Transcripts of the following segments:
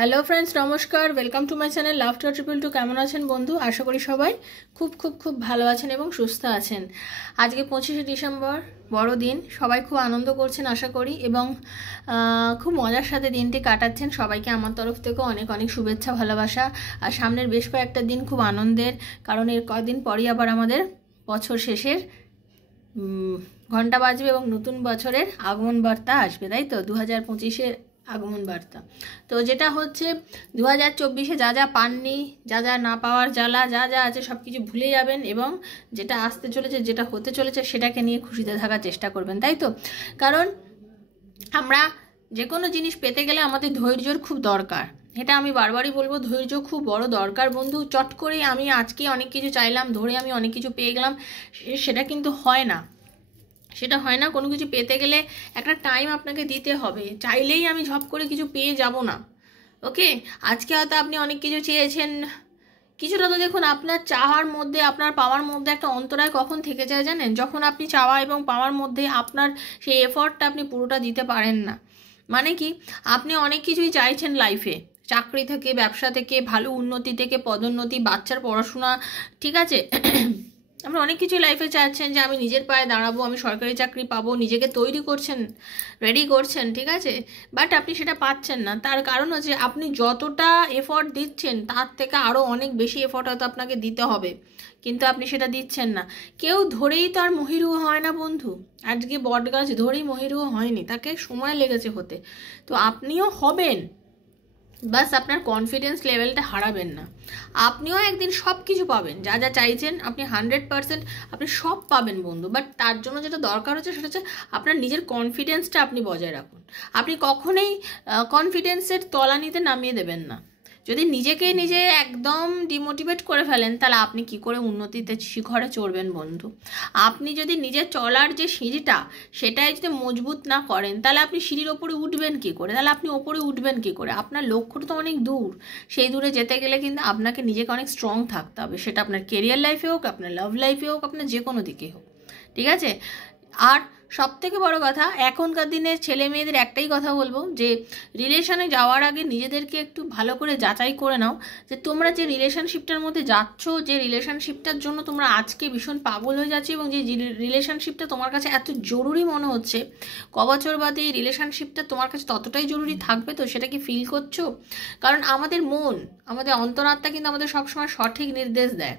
Hello friends, নমস্কার। Welcome to my channel laughter triple two. কেমন আছেন বন্ধু? আশা করি সবাই খুব খুব খুব ভালো আছেন এবং সুস্থ আছেন। আজকে 25শে ডিসেম্বর, বড়দিন। সবাই খুব আনন্দ করছেন আশা করি এবং খুব মজার সাথে দিনটি কাটাচ্ছেন। সবাইকে আমার তরফ থেকেও অনেক অনেক শুভেচ্ছা, ভালোবাসা। আর সামনের বেশ কয়েকটা দিন খুব আনন্দের, কারণ এর কয়েকদিন পরই আবার আমাদের বছর শেষের ঘন্টা বাজবে এবং নতুন বছরের আগমন বার্তা আসবে, তাই তো? 2025-এর আগমন বার্তা। তো যেটা হচ্ছে 2024-এ যা যা পাননি, যা যা না পাওয়ার জ্বালা, যা যা আছে সব কিছু ভুলে যাবেন এবং যেটা আসতে চলেছে, যেটা হতে চলেছে সেটাকে নিয়ে খুশিতে থাকার চেষ্টা করবেন, তাই তো? কারণ আমরা যে কোনো জিনিস পেতে গেলে আমাদের ধৈর্যর খুব দরকার। এটা আমি বারবারই বলবো, ধৈর্য খুব বড় দরকার বন্ধু। চট করে আমি আজকে অনেক কিছু চাইলাম, ধরে আমি অনেক কিছু পেয়ে গেলাম, সেটা কিন্তু হয় না। সেটা হয় না। কোনো কিছু পেতে গেলে একটা টাইম আপনাকে দিতে হবে। চাইলেই আমি ঝপ করে কিছু পেয়ে যাব না। ওকে, আজকে হয়তো আপনি অনেক কিছু চেয়েছেন, কিছুটা তো দেখুন আপনার চাওয়ার মধ্যে, আপনার পাওয়ার মধ্যে একটা অন্তরায় কখন থেকে যায় জানেন? যখন আপনি চাওয়া এবং পাওয়ার মধ্যে আপনার সেই এফর্টটা আপনি পুরোটা দিতে পারেন না। মানে কি, আপনি অনেক কিছুই চাইছেন লাইফে, চাকরি থেকে, ব্যবসা থেকে, ভালো উন্নতি থেকে, পদোন্নতি, বাচ্চার পড়াশোনা, ঠিক আছে? আপনি অনেক কিছু লাইফে চাচ্ছেন যে আমি নিজের পায়ে দাঁড়াবো, আমি সরকারি চাকরি পাবো, নিজেকে তৈরি করছেন, রেডি করছেন, ঠিক আছে? বাট আপনি সেটা পাচ্ছেন না। তার কারণ হচ্ছে আপনি যতটা এফর্ট দিচ্ছেন তার থেকে আরও অনেক বেশি এফর্ট হয়তো আপনাকে দিতে হবে, কিন্তু আপনি সেটা দিচ্ছেন না। কেউ ধরেই তো আর মহিরুহ হয় না বন্ধু। আজকে বট গাছ ধরেই মহিরুহ হয়নি, তাকে সময় লেগেছে হতে। তো আপনিও হবেন, বাস আপনার কনফিডেন্স লেভেলটা হারাবেন না। আপনিও একদিন সব কিছু পাবেন, যা যা চাইছেন আপনি 100% আপনি সব পাবেন বন্ধু। বাট তার জন্য যেটা দরকার হচ্ছে সেটা হচ্ছে আপনার নিজের কনফিডেন্সটা আপনি বজায় রাখুন। আপনি কখনোই কনফিডেন্সের তলানিতে নামিয়ে দেবেন না। যদি নিজেকে নিজে একদম ডিমোটিভেট করে ফেলেন, তাহলে আপনি কি করে উন্নতিতে শিখরে চড়বেন বন্ধু? আপনি যদি নিজের চলার যে সিঁড়িটা, সেটাই যদি মজবুত না করেন, তাহলে আপনি সিঁড়ির ওপরে উঠবেন কি করে? তাহলে আপনি ওপরে উঠবেন কি করে? আপনার লক্ষ্যটা তো অনেক দূর। সেই দূরে যেতে গেলে কিন্তু আপনাকে নিজেকে অনেক স্ট্রং থাকতে হবে, সেটা আপনার কেরিয়ার লাইফে হোক, আপনার লাভ লাইফে হোক, আপনার যে কোনো দিকে হোক, ঠিক আছে? আর সব থেকে বড় কথা, এখনকার দিনের ছেলে মেয়েদের একটাই কথা বলবো, যে রিলেশনে যাওয়ার আগে নিজেদেরকে একটু ভালো করে যাচাই করে নাও যে তোমরা যে রিলেশনশিপটার মধ্যে যাচ্ছ, যে রিলেশনশিপটার জন্য তোমরা আজকে ভীষণ পাগল হয়ে যাচ্ছে এবং যে রিলেশনশিপটা তোমার কাছে এত জরুরি মনে হচ্ছে, কবছর বাদে এই রিলেশনশিপটা তোমার কাছে ততটাই জরুরি থাকবে তো? সেটা কি ফিল করছো? কারণ আমাদের মন, আমাদের অন্তরাত্মা কিন্তু আমাদের সবসময় সঠিক নির্দেশ দেয়,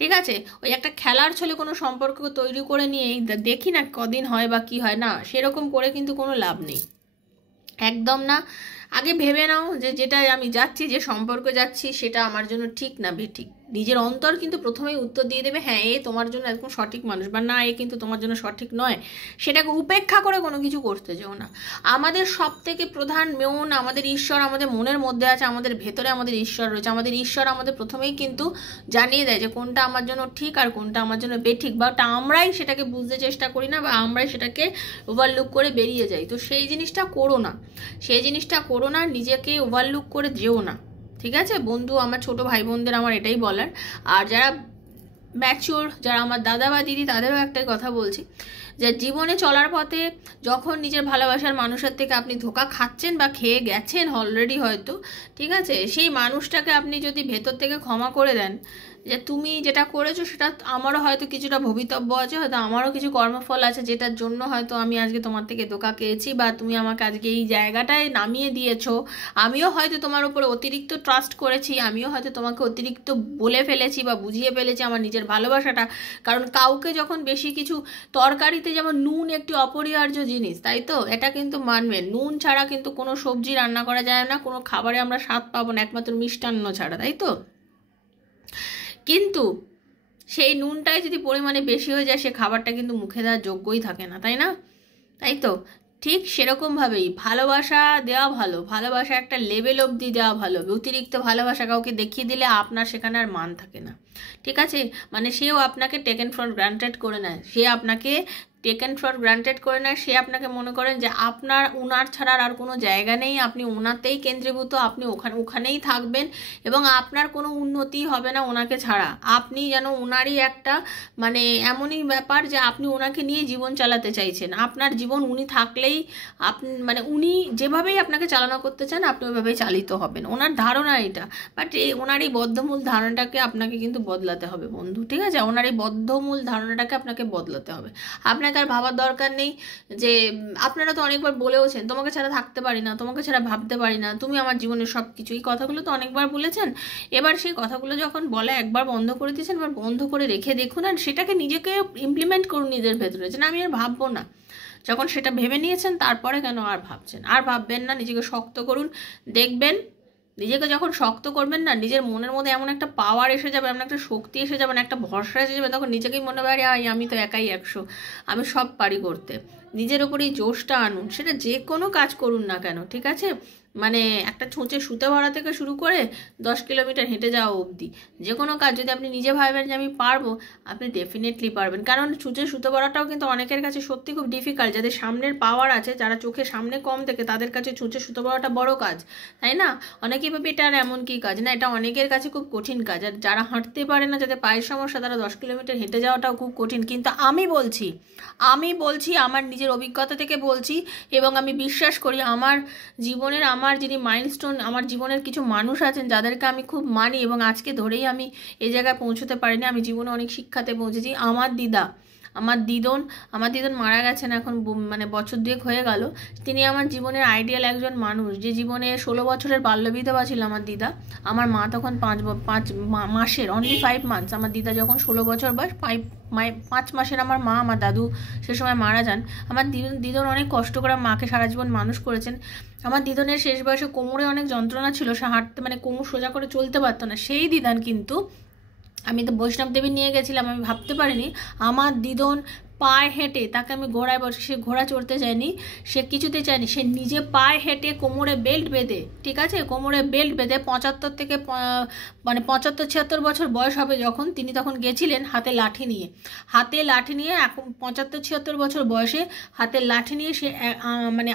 ঠিক আছে? ওই একটা খেলার ছলে কোনো সম্পর্ক তৈরি করে নিয়ে দেখি না কদিন হয় বা কি হয় না, সেরকম করে কিন্তু কোনো লাভ নেই, একদম না। আগে ভেবে নাও যে যেটা আমি যাচ্ছি, যে সম্পর্কে যাচ্ছি, সেটা আমার জন্য ঠিক না বেঠিক। নিজের অন্তর কিন্তু প্রথমেই উত্তর দিয়ে দেবে, হ্যাঁ এ তোমার জন্য একদম সঠিক মানুষ, বা না এ কিন্তু তোমার জন্য সঠিক নয়। সেটাকে উপেক্ষা করে কোনো কিছু করতে যেও না। আমাদের সব থেকে প্রধান মন, আমাদের ঈশ্বর আমাদের মনের মধ্যে আছে, আমাদের ভেতরে আমাদের ঈশ্বর রয়েছে। আমাদের ঈশ্বর আমাদের প্রথমেই কিন্তু জানিয়ে দেয় যে কোনটা আমার জন্য ঠিক আর কোনটা আমার জন্য বেঠিক, বাট আমরাই সেটাকে বুঝতে চেষ্টা করি না, বা আমরাই সেটাকে ওভারলুক করে বেরিয়ে যাই। তো সেই জিনিসটা করো না, সেই জিনিসটা করো না, নিজেকে ওভারলুক করে যেও না, ঠিক আছে বন্ধু? আমার ছোট ভাই বোনদের আমার এটাই বলার। আর যারা ম্যাচিওর, যারা আমার দাদা বা দিদি, তাদেরও একটাই কথা বলছি, যে জীবনে চলার পথে যখন নিজের ভালোবাসার মানুষের থেকে আপনি ধোঁকা খাচ্ছেন বা খেয়ে গেছেন অলরেডি হয়তো, ঠিক আছে, সেই মানুষটাকে আপনি যদি ভেতর থেকে ক্ষমা করে দেন, যে তুমি যেটা করেছো সেটা আমারও হয়তো কিছুটা ভবিতব্য আছে, হয়তো আমারও কিছু কর্মফল আছে যেটার জন্য হয়তো আমি আজকে তোমার থেকে ধোঁকা খেয়েছি, বা তুমি আমাকে আজকে এই জায়গাটায় নামিয়ে দিয়েছো। আমিও হয়তো তোমার উপরে অতিরিক্ত ট্রাস্ট করেছি, আমিও হয়তো তোমাকে অতিরিক্ত বলে ফেলেছি বা বুঝিয়ে ফেলেছি আমার নিজের ভালোবাসাটা। কারণ কাউকে যখন বেশি কিছু, তরকারিতে যেমন নুন একটি অপরিহার্য জিনিস, তাই তো? এটা কিন্তু মানবেন, নুন ছাড়া কিন্তু কোনো সবজি রান্না করা যায় না, কোনো খাবারে আমরা স্বাদ পাবো না, একমাত্র মিষ্টান্ন ছাড়া, তাই তো? কিন্তু সেই নুনটাই যদি পরিমাণে বেশি হয়ে যায়, সে খাবারটা কিন্তু মুখে দেওয়ার যোগ্যই থাকে না, তাই না? তাই তো? ঠিক সেরকমভাবেই ভালোবাসা দেওয়া ভালো, ভালোবাসা একটা লেভেল অবধি দেওয়া ভালো। অতিরিক্ত ভালোবাসা কাউকে দেখিয়ে দিলে আপনার সেখানে আর মান থাকে না, ঠিক আছে? মানে সেও আপনাকে টেকেন ফর গ্রান্টেড করে নেয়, সে আপনাকে টেকেন ফর গ্রান্টেড করে নেয়, সে আপনাকে মনে করেন যে আপনার উনার ছাড়া আর কোনো জায়গা নেই, আপনি ওনাতেই কেন্দ্রীভূত, আপনি ওখানেই থাকবেন এবং আপনার কোনো উন্নতি হবে না ওনাকে ছাড়া। আপনি যেন ওনারই একটা মানে এমনই ব্যাপার যে আপনি ওনাকে নিয়ে জীবন চালাতে চাইছেন, আপনার জীবন উনি থাকলেই আপনি মানে উনি যেভাবেই আপনাকে চালনা করতে চান আপনি ওইভাবেই চালিত হবেন, ওনার ধারণা এটা। বাট ওনার এই বদ্ধমূল ধারণাটাকে আপনাকে কিন্তু বদলাতে হবে বন্ধু, ঠিক আছে? ওনার এই বদ্ধমূল ধারণাটাকে আপনাকে বদলাতে হবে। আপনাকে আর ভাবার দরকার নেই যে আপনারা তো অনেকবার বলেওছেন তোমাকে ছাড়া থাকতে পারি না, তোমাকে ছাড়া ভাবতে পারি না, তুমি আমার জীবনের সব কিছু, এই কথাগুলো তো অনেকবার বলেছেন। এবার সেই কথাগুলো যখন বলা একবার বন্ধ করে দিয়েছেন, এবার বন্ধ করে রেখে দেখুন আর সেটাকে নিজেকে ইমপ্লিমেন্ট করুন নিজের ভেতরে, যে না আমি আর ভাববো না। যখন সেটা ভেবে নিয়েছেন তারপরে কেন আর ভাবছেন? আর ভাববেন না, নিজেকে শক্ত করুন। দেখবেন নিজেকে যখন শক্ত করবেন না, নিজের মনের মধ্যে এমন একটা পাওয়ার এসে যাবে, এমন একটা শক্তি এসে যাবে, একটা ভরসা এসে যাবে, তখন নিজেকেই মনে হবে আরে আমি তো একাই 100, আমি সব পারি করতে। নিজের ওপরেই জোশটা আনুন, সেটা যে কোনো কাজ করুন না কেন, ঠিক আছে? মানে একটা ছুঁচে সুতে ভরা থেকে শুরু করে 10 কিলোমিটার হেঁটে যাওয়া অবধি যে কোনো কাজ যদি আপনি নিজে ভাবেন যে আমি পারবো, আপনি ডেফিনেটলি পারবেন। কারণ ছুঁচে সুতে ভরাটাও কিন্তু অনেকের কাছে সত্যি খুব ডিফিকাল্ট। যাদের সামনের পাওয়ার আছে, যারা চোখে সামনে কম দেখে, তাদের কাছে ছুঁচে সুতে ভরাটা বড় কাজ, তাই না? অনেকেই ভাবে এটা আর এমন কি কাজ, না এটা অনেকের কাছে খুব কঠিন কাজ। আর যারা হাঁটতে পারে না, যাদের পায়ের সমস্যা, তারা 10 কিলোমিটার হেঁটে যাওয়াটাও খুব কঠিন। কিন্তু আমি বলছি আমার নিজের অভিজ্ঞতা থেকে বলছি এবং আমি বিশ্বাস করি আমার জীবনের আমার যিনি মাইলস্টোন, আমার জীবনের কিছু মানুষ আছেন যাদেরকে আমি খুব মানি এবং আজকে ধরেই আমি এই জায়গায় পৌঁছতে পারিনি, আমি জীবনে অনেক শিক্ষাতে পৌঁছেছি। আমার দিদন মারা গেছেন এখন মানে বছর 2 হয়ে গেল। তিনি আমার জীবনের আইডিয়াল একজন মানুষ, যে জীবনে 16 বছরের বাল্যবিধবা ছিল আমার দিদা। আমার মা তখন 5 মাসের, অনলি 5 মান্থস। আমার দিদা যখন 16 বছর বয়স, 5 মাসের আমার মা, আমার দাদু সে সময় মারা যান। আমার দিদন অনেক কষ্ট করে মাকে সারা জীবন মানুষ করেছেন। আমার দিদনের শেষ বয়সে কোমরে অনেক যন্ত্রণা ছিল, সে হাঁটতে মানে কোমর সোজা করে চলতে পারতো না। সেই দিদান কিন্তু, আমি তো বৈষ্ণব দেবী নিয়ে গেছিলাম, আমি ভাবতে পারিনি আমার দিদন পায়ে হেঁটে, তাকে আমি ঘোড়ায় বসে, সে ঘোড়া চড়তে যায়নি, সে কিছুতে চায়নি, সে নিজে পায়ে হেঁটে কোমরে বেল্ট বেঁধে, ঠিক আছে, কোমরে বেল্ট বেঁধে 75 থেকে মানে 75-76 বছর বয়স হবে যখন, তিনি তখন গেছিলেন হাতে লাঠি নিয়ে এখন 75-76 বছর বয়সে হাতে লাঠি নিয়ে সে মানে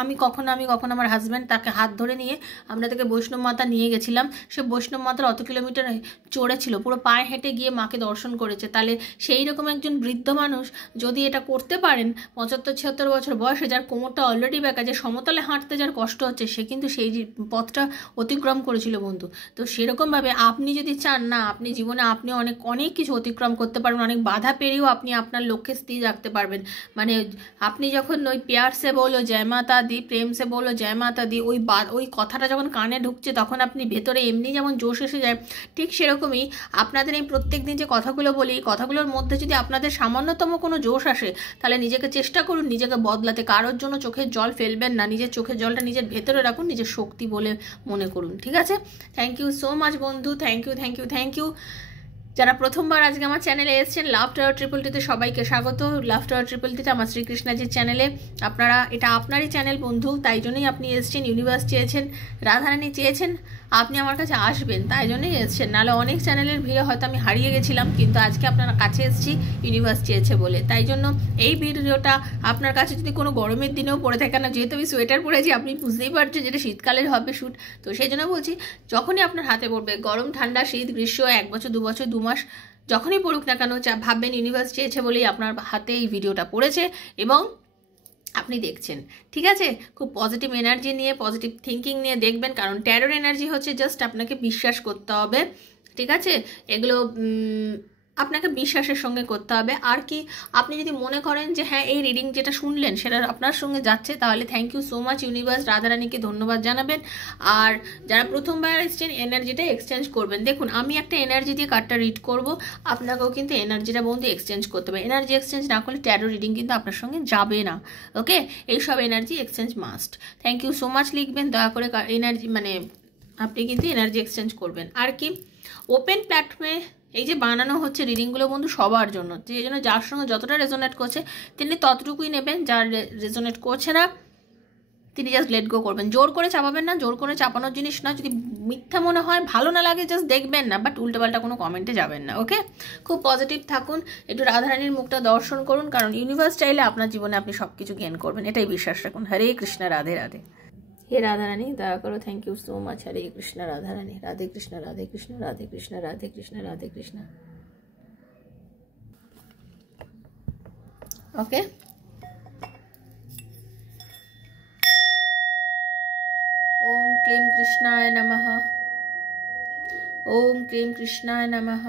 আমি কখনো আমার হাজব্যান্ড তাকে হাত ধরে নিয়ে আমরা তাকে বৈষ্ণব মাতা নিয়ে গেছিলাম। সে বৈষ্ণব মাতার অত কিলোমিটার চড়েছিল, পুরো পায়ে হেঁটে গিয়ে মাকে দর্শন করেছে। তাহলে সেই রকম একজন বৃদ্ধ মানুষ যদি এটা করতে পারেন 75-76 বছর বয়সে, যার কোমরটা অলরেডি বেঁকা, যে সমতলে হাঁটতে যার কষ্ট হচ্ছে, সে কিন্তু সেই পথটা অতিক্রম করেছিল বন্ধু। তো সেরকমভাবে আপনি যদি চান না, আপনি জীবনে আপনি অনেক কিছু অতিক্রম করতে পারবেন, অনেক বাধা পেরিয়েও আপনি আপনার লক্ষ্যে স্থির রাখতে পারবেন। মানে আপনি যখন ওই প্যার সে বলো জয় মাতা দি, প্রেম সে বলো জয় মাতা দি, ওই কথাটা যখন কানে ঢুকছে, তখন আপনি ভেতরে এমনি যেমন জোশ এসে যায়, ঠিক সেরকমই আপনাদের এই প্রত্যেক দিন যে কথাগুলো বলি, এই কথাগুলোর মধ্যে যদি আপনাদের সামান্যতম কোনো জোশ আসে, তাহলে নিজেকে চেষ্টা করুন নিজেকে বদলাতে। কারোর জন্য চোখের জল ফেলবেন না, নিজের চোখের জলটা নিজের ভেতরে রাখুন, নিজের শক্তি বলে মনে করুন, ঠিক আছে? থ্যাংক ইউ সো মাচ বন্ধু, থ্যাংক ইউ। যারা প্রথমবার আজকে আমার চ্যানেলে এসেছেন, লাভ টাওয়ার ট্রিপল টিতে সবাইকে স্বাগত। লাভ টাওয়ার ট্রিপল টিতে আমার শ্রীকৃষ্ণাজির চ্যানেলে, এটা আপনারই চ্যানেল বন্ধু, তাই জন্যই আপনি এসেছেন। ইউনিভার্স চেয়েছেন, রাধারানী চেয়েছেন আপনি আমার কাছে আসবেন, তাই জন্যই এসেছেন। নাহলে অনেক চ্যানেলের ভিড়ে হয়তো আমি হারিয়ে গেছিলাম, কিন্তু আজকে আপনার কাছে এসেছি ইউনিভার্স চেয়েছে বলে। তাই জন্য এই ভিডিওটা আপনার কাছে যদি কোনো গরমের দিনেও পড়ে থাকে না, যেহেতু আমি সোয়েটার পরেছি আপনি বুঝতেই পারছেন যেটা শীতকালের হবে শ্যুট, তো সেই জন্য বলছি যখনই আপনার হাতে পড়বে, গরম ঠান্ডা শীত গ্রীষ্ম, 1 বছর 2 বছর 2 মাস যখনই পড়ুক না কেন, ভাববেন ইউনিভার্স চেয়েছে বলেই আপনার হাতে এই ভিডিওটা পড়েছে এবং আপনি দেখছেন, ঠিক আছে? খুব পজিটিভ এনার্জি নিয়ে, পজিটিভ থিঙ্কিং নিয়ে দেখবেন, কারণ ট্যারোর এনার্জি হচ্ছে জাস্ট আপনাকে বিশ্বাস করতে হবে, ঠিক আছে? এগুলো আপনাকে বিশ্বাসের সঙ্গে করতে হবে। আর কি, আপনি যদি মনে করেন যে হ্যাঁ এই রিডিং যেটা শুনলেন সেটা আপনার সঙ্গে যাচ্ছে, তাহলে thank you so much universe, রাধারানীকে ধন্যবাদ জানাবেন। আর যারা প্রথমবার এসেছেন, এনার্জিটা এক্সচেঞ্জ করবেন। দেখুন আমি একটা এনার্জি দিয়ে কার্ডটা রিড করব, আপনাকেও কিন্তু এনার্জিটা বন্ধু এক্সচেঞ্জ করতে হবে। এনার্জি এক্সচেঞ্জ না করলে ট্যারো রিডিং কিন্তু আপনার সঙ্গে যাবে না, ওকে? এইসব energy exchange must. Thank you so much লিখবেন দয়া করে, এনার্জি মানে আপনি কিন্তু এনার্জি এক্সচেঞ্জ করবেন। আর কি, ওপেন প্ল্যাটফর্মে এই যে বানানো হচ্ছে রিডিংগুলো বন্ধু সবার জন্য, এই জন্য যার সঙ্গে যতটা রেজোনেট করছে তিনি ততটুকুই নেবেন, যার রেজোনেট করছে না তিনি জাস্ট লেট গো করবেন। জোর করে চাপাবেন না, জোর করে চাপানোর জিনিস না। যদি মিথ্যা মনে হয়, ভালো না লাগে, জাস্ট দেখবেন না, বাট উল্টোপাল্টা কোনো কমেন্টে যাবেন না। ওকে, খুব পজিটিভ থাকুন, একটু রাধারানীর মুখটা দর্শন করুন, কারণ ইউনিভার্স চাইলে আপনার জীবনে আপনি সব কিছু গেইন করবেন, এটাই বিশ্বাস রাখুন। হরে কৃষ্ণ, রাধে রাধে। হে রাধারানী দয়া করো, থ্যাংক ইউ সো মাচ। হরে কৃষ্ণ, রাধারানী, রাধে কৃষ্ণ, রাধে কৃষ্ণ, রাধে কৃষ্ণ, রাধে কৃষ্ণ, রাধে কৃষ্ণ। ওকে, ওম ক্লীম কৃষ্ণায় নমঃ, ওম ক্লীম কৃষ্ণায় নমঃ,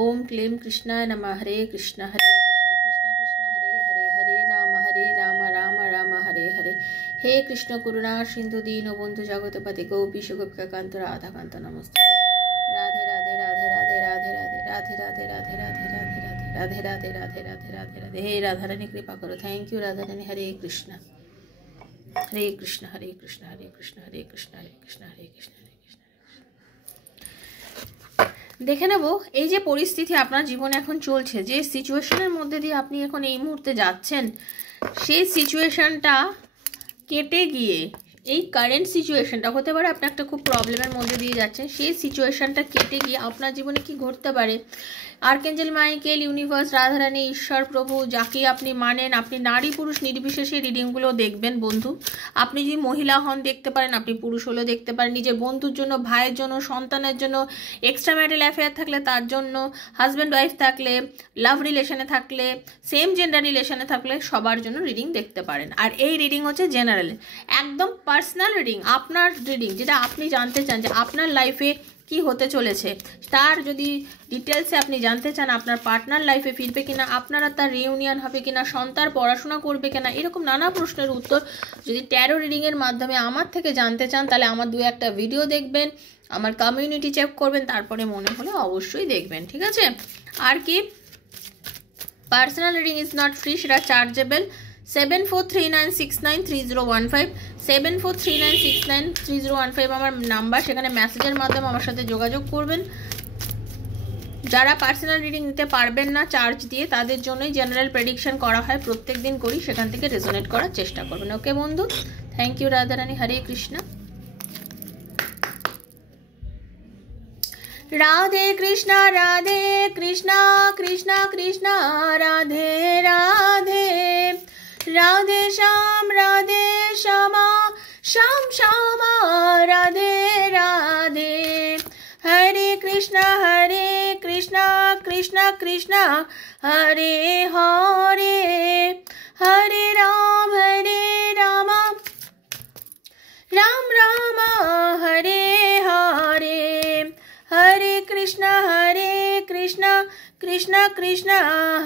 ওম ক্লীম কৃষ্ণায় নমঃ। হরে কৃষ্ণ, হরে কৃষ্ণ, কৃষ্ণ কৃষ্ণ হরে হরে, হরে রাম, রাম রাম হরে হরে। হে কৃষ্ণ করুণা সিন্ধু দীনবন্ধু জগৎপতি গোপীশ গোপিকাকান্ত রাধাকান্ত নমস্তুতে। রাধে রাধে রাধে রাধে রাধে রাধে রাধে রাধে রাধে রাধে রাধে রাধে রাধে রাধে রাধে রাধে। হে রাধারানী কৃপা করো, থ্যাংক ইউ রাধারানী। হরে কৃষ্ণ, হরে কৃষ্ণ, হরে কৃষ্ণ, হরে কৃষ্ণ, হরে কৃষ্ণ, হরে কৃষ্ণ, হরে কৃষ্ণ, হরে কৃষ্ণ। দেখে নেব এই যে পরিস্থিতি আপনার জীবনে এখন চলছে, যে সিচুয়েশনের মধ্যে দিয়ে আপনি এখন এই মুহূর্তে যাচ্ছেন, সেই সিচুয়েশনটা কেটে গিয়ে এই কারেন্ট সিচুয়েশনটা হতে পারে আপনি একটা খুব প্রবলেমের মধ্যে দিয়ে যাচ্ছেন, সেই সিচুয়েশনটা কেটে গিয়ে আপনার জীবনে কি ঘটতে পারে। আর্কেঞ্জেল মাইকেল, ইউনিভার্স, রাধারানী, ঈশ্বর, প্রভু, যাকে আপনি মানেন, আপনি নারী পুরুষ নির্বিশেষে রিডিংগুলো দেখবেন বন্ধু। আপনি যদি মহিলা হন দেখতে পারেন, আপনি পুরুষ হলেও দেখতে পারেন, নিজের বন্ধুর জন্য, ভাইয়ের জন্য, সন্তানের জন্য, এক্সট্রা ম্যারিটাল অ্যাফেয়ার থাকলে তার জন্য, হাজব্যান্ড ওয়াইফ থাকলে, লাভ রিলেশনে থাকলে, সেম জেন্ডার রিলেশনে থাকলে সবার জন্য রিডিং দেখতে পারেন। আর এই রিডিং হচ্ছে জেনারেল, একদম পার্সোনাল রিডিং, আপনার রিডিং, যেটা আপনি জানতে চান যে আপনার লাইফে কি হতে চলেছে, তার যদি ডিটেলসে আপনি জানতে চান, আপনার পার্টনার লাইফে ফিরবে কিনা, আপনারা তার রিউনিয়ন হবে কিনা, সন্তান পড়াশোনা করবে কিনা, এরকম নানা প্রশ্নের উত্তর যদি ট্যারো রিডিংয়ের মাধ্যমে আমার থেকে জানতে চান, তাহলে আমার 2-1টা ভিডিও দেখবেন, আমার কমিউনিটি চেক করবেন, তারপরে মনে হলে অবশ্যই দেখবেন, ঠিক আছে। আর কি, personal reading is not free, সেটা চার্জেবল। 7439693015, 7439693015 আমার নাম্বার, সেখানে মেসেজের মাধ্যমে আমার সাথে যোগাযোগ করবেন। যারা পার্সোনাল রিডিং নিতে পারবেন না চার্জ দিয়ে, তাদের জন্যই জেনারেল প্রেডিকশন করা হয়, প্রত্যেক দিন করি, সেখান থেকে রেজোনেট করার চেষ্টা করবেন। ওকে বন্ধু, থ্যাংক ইউ রাধারানী। হরে কৃষ্ণ, রাধে কৃষ্ণ, রাধে কৃষ্ণ, কৃষ্ণ কৃষ্ণ রাধে রাধে, রাধে শ্যাম, রাধে শ্যামা, শ্যাম শ্যামা রাধে রাধে। হরে কৃষ্ণ, কৃষ্ণ কৃষ্ণ হরে হরে, হরে রাম, রাম রাম হরে হরে, হরে কৃষ্ণ, কৃষ্ণ কৃষ্ণ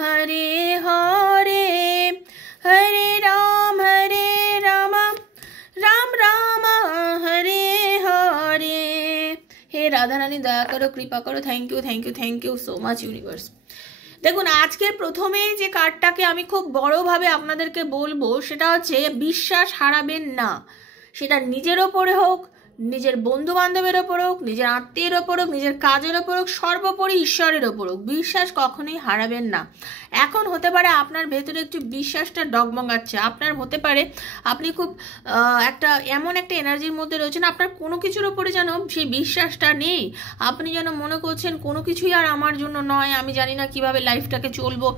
হরে হরে, হরে রাম, রাম রাম হরে হরে। হে রাধারানী দয়া করো, কৃপা করো, thank you thank you thank you so much universe. দেখুন, আজকের প্রথমেই যে কার্ডটাকে আমি খুব বড়ভাবে আপনাদেরকে বলবো, সেটা হচ্ছে বিশ্বাস হারাবেন না। সেটা নিজের ওপরে হোক, নিজের বন্ধু বান্ধবের ওপর হোক, নিজের আত্মীয়ের ওপর হোক, নিজের কাজের ওপর হোক, সর্বোপরি ঈশ্বরের ওপর হোক, বিশ্বাস কখনোই হারাবেন না। এখন হতে পারে আপনার ভেতরে একটু বিশ্বাসটা ডগমগাচ্ছে, আপনার হতে পারে আপনি খুব এমন একটা এনার্জির মধ্যে রয়েছেন, আপনার কোনো কিছুর ওপরে যেন সেই বিশ্বাসটা নেই, আপনি যেন মনে করছেন কোনো কিছুই আর আমার জন্য নয়, আমি জানি না কিভাবে লাইফটাকে চলবো,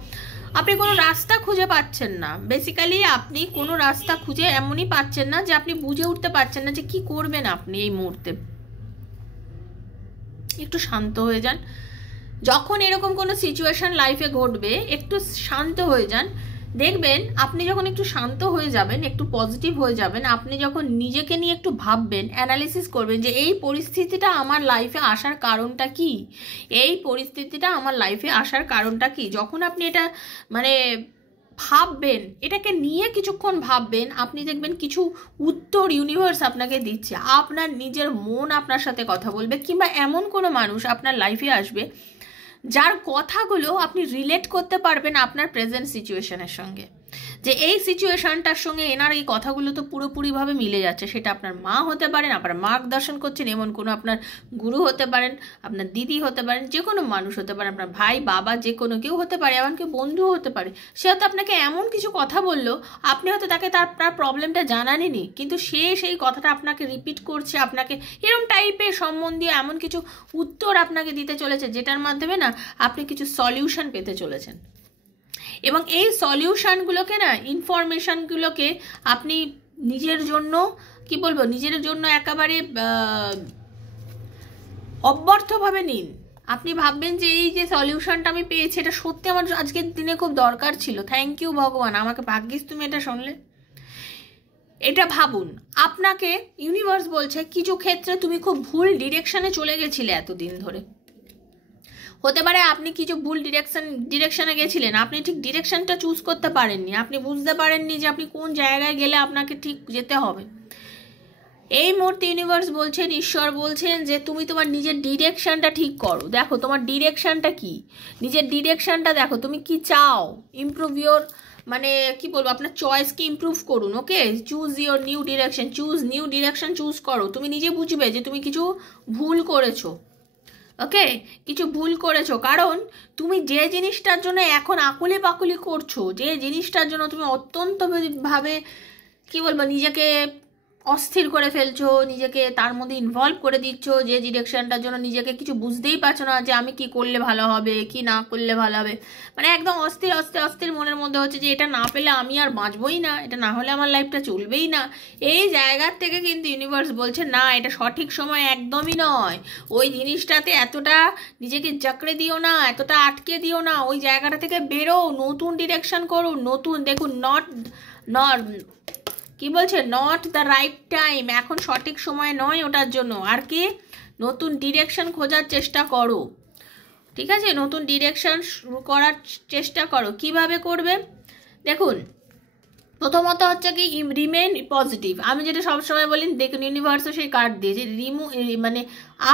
আপনি কোনো রাস্তা খুঁজে পাচ্ছেন না। বেসিক্যালি আপনি কোনো রাস্তা খুঁজে এমনই পাচ্ছেন না যে আপনি বুঝে উঠতে পারছেন না যে কি করবেন আপনি এই মুহূর্তে। একটু শান্ত হয়ে যান। যখন এরকম কোনো সিচুয়েশন লাইফে ঘটবে, একটু শান্ত হয়ে যান। দেখবেন আপনি যখন একটু শান্ত হয়ে যাবেন, একটু পজিটিভ হয়ে যাবেন, আপনি যখন নিজেকে নিয়ে একটু ভাববেন, অ্যানালিসিস করবেন যে এই পরিস্থিতিটা আমার লাইফে আসার কারণটা কি, এই পরিস্থিতিটা আমার লাইফে আসার কারণটা কি, যখন আপনি এটা ভাববেন, এটাকে নিয়ে কিছুক্ষণ ভাববেন, আপনি দেখবেন কিছু উত্তর ইউনিভার্স আপনাকে দিচ্ছে। আপনার নিজের মন আপনার সাথে কথা বলবে, কিংবা এমন কোনো মানুষ আপনার লাইফে আসবে যার কথাগুলো আপনি রিলেট করতে পারবেন আপনার প্রেজেন্ট সিচুয়েশনের সঙ্গে। যে এই সিচুয়েশনটার সঙ্গে এনার এই কথাগুলো তো পুরোপুরিভাবে মিলে যাচ্ছে। সেটা আপনার মা হতে পারেন, আপনার মার্গদর্শন করছেন এমন কোনো আপনার গুরু হতে পারেন, আপনার দিদি হতে পারেন, যে কোনো মানুষ হতে পারে, আপনার ভাই বাবা যে কোনো কেউ হতে পারে, এমনকি বন্ধু হতে পারে। সে হয়তো আপনাকে এমন কিছু কথা বললো, আপনি হয়তো তাকে তার প্রবলেমটা জানাননি, কিন্তু সে সেই কথাটা আপনাকে রিপিট করছে, আপনাকে এরকম টাইপের সম্বন্ধীয় এমন কিছু উত্তর আপনাকে দিতে চলেছে, যেটার মাধ্যমে না আপনি কিছু সলিউশন পেতে চলেছেন। এবং এই সলিউশনগুলোকে না, ইনফরমেশনগুলোকে আপনি নিজের জন্য কি বলবো, নিজের জন্য একেবারে অব্যর্থভাবে নিন। আপনি ভাববেন যে এই যে সলিউশনটা আমি পেয়েছি, এটা সত্যি আমার আজকের দিনে খুব দরকার ছিল, থ্যাংক ইউ ভগবান, আমাকে ভাগ্যিস তুমি এটা শুনলে। এটা ভাবুন, আপনাকে ইউনিভার্স বলছে কিছু ক্ষেত্রে তুমি খুব ভুল ডিরেকশনে চলে গেছিলে এতদিন ধরে। হতে পারে আপনি কিছু ভুল ডিরেকশনে গেছিলেন, আপনি ঠিক ডিরেকশনটা চুজ করতে পারেননি, আপনি বুঝতে পারেননি যে আপনি কোন জায়গায় গেলে আপনাকে ঠিক যেতে হবে। এই মুহূর্তে ইউনিভার্স বলছেন, ঈশ্বর বলছেন যে তুমি তোমার নিজের ডিরেকশনটা ঠিক করো। দেখো তোমার ডিরেকশনটা কি, নিজের ডিরেকশনটা দেখো, তুমি কি চাও, ইমপ্রুভ ইয়োর, মানে কি বলবো, আপনার চয়েসকে ইমপ্রুভ করুন। Okay, choose your new direction, choose new direction choose করো। তুমি নিজে বুঝবে যে তুমি কিছু ভুল করেছো। ওকে, কিছু ভুল করেছো, কারণ তুমি যে জিনিসটার জন্য এখন আকুলি পাকুলি করছো, যে জিনিসটার জন্য তুমি অত্যন্ত ভাবে কি বলবো নিজেকে অস্থির করে ফেলছো, নিজেকে তার মধ্যে ইনভলভ করে দিচ্ছ, যে ডিরেকশনটার জন্য নিজেকে কিছু বুঝতেই পারছো না যে আমি কি করলে ভালো হবে, কি না করলে ভালো হবে, মানে একদম অস্থির অস্থির অস্থির মনের মধ্যে হচ্ছে যে এটা না পেলে আমি আর বাঁচবই না, এটা না হলে আমার লাইফটা চলবেই না। এই জায়গার থেকে কিন্তু ইউনিভার্স বলছে না, এটা সঠিক সময় একদমই নয়। ওই জিনিসটাতে এতটা নিজেকে জাকড়ে দিও না, এতটা আটকে দিও না, ওই জায়গাটা থেকে বেরো, নতুন ডিরেকশন করুন, নতুন দেখুন, নট কি বলছে, নট দ্য রাইট টাইম, এখন সঠিক সময় নয় ওটার জন্য। আর কি, নতুন ডিরেকশন খোঁজার চেষ্টা করো, ঠিক আছে, নতুন ডিরেকশন শুরু করার চেষ্টা করো। কিভাবে করবে দেখুন, প্রথমত হচ্ছে কি রিমেন পজিটিভ। আমি যেটা সবসময় বলি, দেখুন ইউনিভার্সও সেই কার্ড দিয়েছে, মানে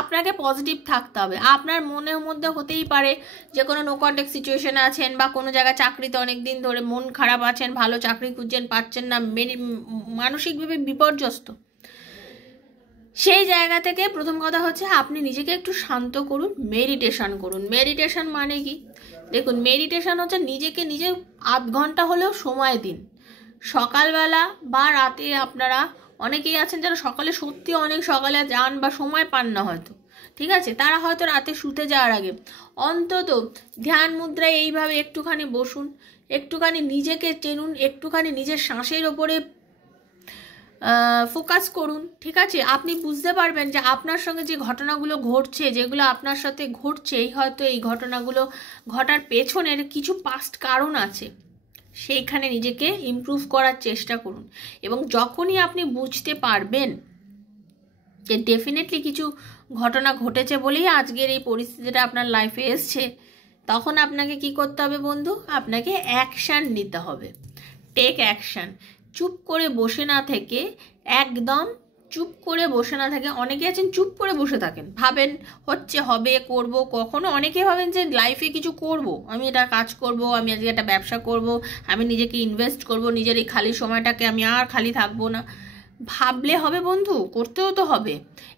আপনাকে পজিটিভ থাকতে হবে। আপনার মনের মধ্যে হতেই পারে যে কোনো নো কন্ট্যাক্ট সিচুয়েশনে আছেন, বা কোনো জায়গায় চাকরিতে অনেক দিন ধরে মন খারাপ আছেন, ভালো চাকরি খুঁজছেন, পাচ্ছেন না, মানসিকভাবে বিপর্যস্ত। সেই জায়গা থেকে প্রথম কথা হচ্ছে আপনি নিজেকে একটু শান্ত করুন, মেডিটেশন করুন। মেডিটেশন মানে কি দেখুন, মেডিটেশন হচ্ছে নিজেকে নিজে আধ ঘন্টা হলেও সময় দিন, সকালবেলা বা রাতে। আপনারা অনেকেই আছেন যারা সকালে সত্যি অনেক সকালে যান বা সময় পান না হয়তো, ঠিক আছে, তারা হয়তো রাতে শুতে যাওয়ার আগে অন্তত ধ্যান মুদ্রায় এইভাবে একটুখানি বসুন, একটুখানি নিজেকে চেনুন, একটুখানি নিজের শ্বাসের ওপরে ফোকাস করুন, ঠিক আছে। আপনি বুঝতে পারবেন যে আপনার সঙ্গে যে ঘটনাগুলো ঘটছে, যেগুলো আপনার সাথে ঘটছে, হয়তো এই ঘটনাগুলো ঘটার পেছনের কিছু পাস্ট কারণ আছে, সেইখানে নিজেকে ইমপ্রুভ করার চেষ্টা করুন। এবং যখনই আপনি বুঝতে পারবেন যে ডেফিনেটলি কিছু ঘটনা ঘটেছে বলেই আজকের এই পরিস্থিতিটা আপনার লাইফে এসছে, তখন আপনাকে কি করতে হবে বন্ধু, আপনাকে অ্যাকশান নিতে হবে, টেক অ্যাকশান। চুপ করে বসে না থেকে, একদম চুপ করে বসে না থাকে, অনেকে আছেন চুপ করে বসে থাকেন, ভাবেন হচ্ছে হবে করব, কখনো অনেকে ভাবেন যে লাইফে কিছু করব, আমি এটা কাজ করব, আমি আজকে একটা ব্যবসা করব, আমি নিজেকে ইনভেস্ট করব, নিজের এই খালি সময়টাকে আমি আর খালি থাকবো না। ভাবলে হবে বন্ধু, করতেও তো হবে,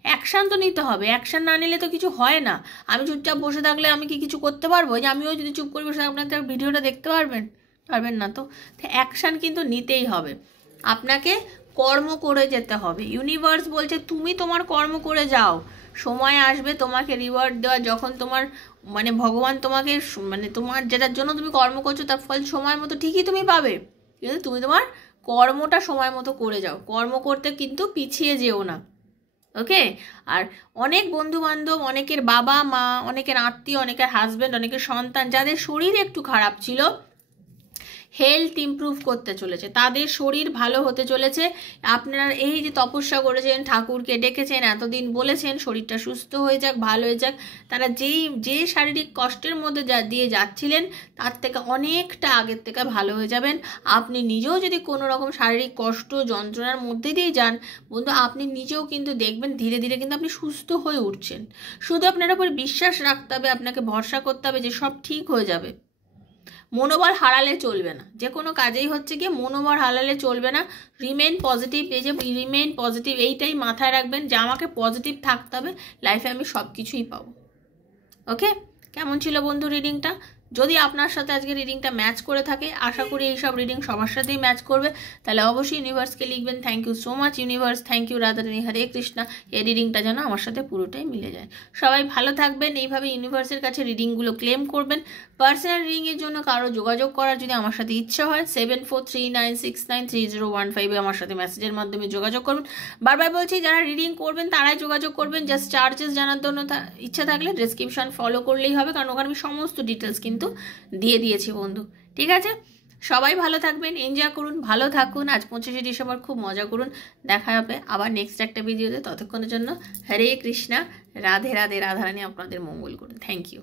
অ্যাকশান তো নিতে হবে। অ্যাকশান না নিলে তো কিছু হয় না। আমি চুপচাপ বসে থাকলে আমি কি কিছু করতে পারবো? যে আমিও যদি চুপ করে বসে থাকি, আপনার ভিডিওটা দেখতে পারবেন না তো। অ্যাকশান কিন্তু নিতেই হবে, আপনাকে কর্ম করে যেতে হবে। ইউনিভার্স বলছে তুমি তোমার কর্ম করে যাও, সময় আসবে তোমাকে রিওয়ার্ড দেওয়া, যখন তোমার মানে ভগবান তোমাকে মানে তোমার যেটার জন্য তুমি কর্ম করছো তার ফল সময় মতো ঠিকই তুমি পাবে, কিন্তু তুমি তোমার কর্মটা সময় মতো করে যাও। কর্ম করতে কিন্তু পিছিয়ে যেও না, ওকে। আর অনেক বন্ধু বান্ধব, অনেকের বাবা মা, অনেকের আত্মীয়, অনেকের হাজব্যান্ড, অনেকের সন্তান যাদের শরীর একটু খারাপ ছিল, হেলথ ইমপ্রুভ করতে চলেছে, তাদের শরীর ভালো হতে চলেছে। আপনারা এই যে তপস্যা করেছেন, ঠাকুরকে ডেকেছেন, এতদিন বলেছেন শরীরটা সুস্থ হয়ে যাক, ভালো হয়ে যাক, তারা যে শারীরিক কষ্টের মধ্যে দিয়ে যাচ্ছিলেন তার থেকে অনেকটা আগের থেকে ভালো হয়ে যাবেন। আপনি নিজেও যদি কোনো রকম শারীরিক কষ্ট যন্ত্রণার মধ্যে দিয়ে যান বন্ধু, আপনি নিজেও কিন্তু দেখবেন ধীরে ধীরে কিন্তু আপনি সুস্থ হয়ে উঠছেন। শুধু আপনার উপর বিশ্বাস রাখতে হবে, আপনাকে ভরসা করতে হবে যে সব ঠিক হয়ে যাবে। মনোবল হারালে চলবে না, যে কোনো কাজেই হচ্ছে গিয়ে মনোবল হারালে চলবে না। রিমেইন পজিটিভ, এই যে রিমেইন পজিটিভ এইটাই মাথায় রাখবেন যে আমাকে পজিটিভ থাকতে হবে, লাইফে আমি সব কিছুই পাবো। ওকে, কেমন ছিল বন্ধু রিডিংটা? যদি আপনার সাথে আজকে রিডিংটা ম্যাচ করে থাকে, আশা করি এইসব রিডিং সবার সাথেই ম্যাচ করবে, তাহলে অবশ্যই ইউনিভার্সকে লিখবেন thank you so much universe, thank you Radharani, Hare Krishna, এই রিডিংটা যেন আমার সাথে পুরোটাই মিলে যায়। সবাই ভালো থাকবেন, এইভাবে ইউনিভার্সের কাছে রিডিংগুলো ক্লেম করবেন। পার্সোনাল রিডিংয়ের জন্য কারো যোগাযোগ করার যদি আমার সাথে ইচ্ছা হয় 7439693015 আমার সাথে মেসেজের মাধ্যমে যোগাযোগ করবেন। বারবার বলছি, যারা রিডিং করবেন তারাই যোগাযোগ করবেন। জাস্ট চার্জেস জানার জন্য ইচ্ছা থাকলে ডেসক্রিপশন ফলো করলেই হবে, কারণ ওখানে আমি সমস্ত ডিটেলস কিন্তু দিয়ে দিয়েছি বন্ধু। ঠিক আছে, সবাই ভালো থাকবেন, এনজয় করুন, ভালো থাকুন। আজ 25শে ডিসেম্বর খুব মজা করুন। দেখা হবে আবার নেক্সট একটা ভিডিওতে। ততক্ষণের জন্য হরে কৃষ্ণা, রাধে রাধে, রাধারানী আপনাদের মঙ্গল করুন। Thank you.